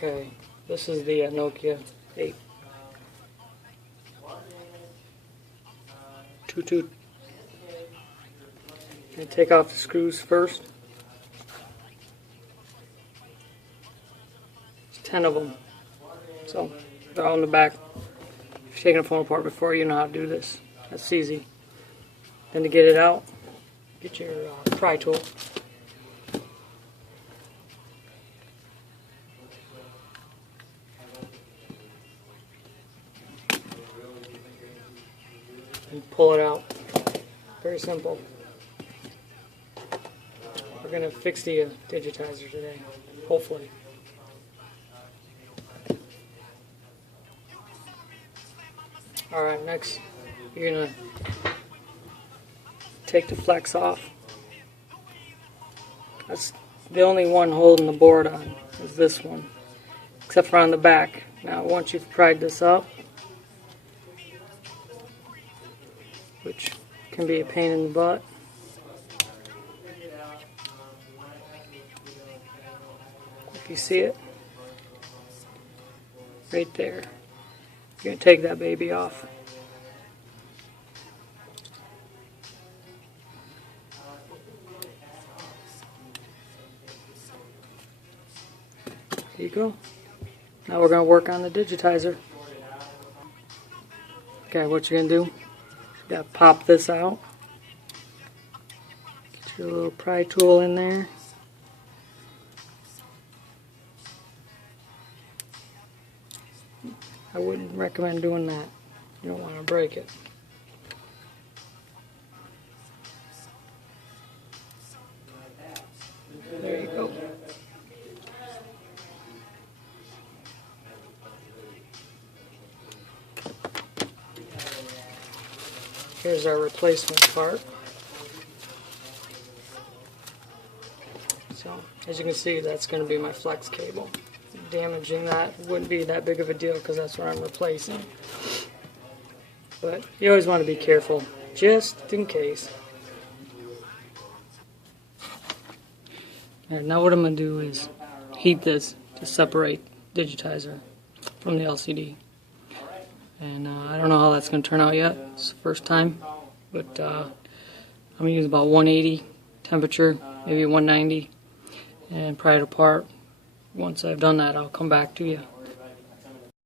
Okay, this is the Nokia 8. Toot. Gonna take off the screws first. There's 10 of them, so they're all in the back. If you're taking a phone apart before, you know how to do this. That's easy. Then to get it out, get your pry tool. And pull it out. Very simple. We're going to fix the digitizer today, hopefully. Alright, next you're going to take the flex off. That's the only one holding the board on, is this one, except for on the back. Now once you've pried this up, which can be a pain in the butt, if you see it right there, you're going to take that baby off. There you go. Now we're going to work on the digitizer. Okay, what you're going to do, you got to pop this out. Get your little pry tool in there. I wouldn't recommend doing that. You don't want to break it. There you go. Here's our replacement part. So, as you can see, that's going to be my flex cable. Damaging that wouldn't be that big of a deal because that's what I'm replacing. But you always want to be careful, just in case. Alright, now what I'm going to do is heat this to separate digitizer from the LCD. And I don't know how that's going to turn out yet. It's the first time. But I'm going to use about 180 temperature, maybe 190, and pry it apart. Once I've done that, I'll come back to you.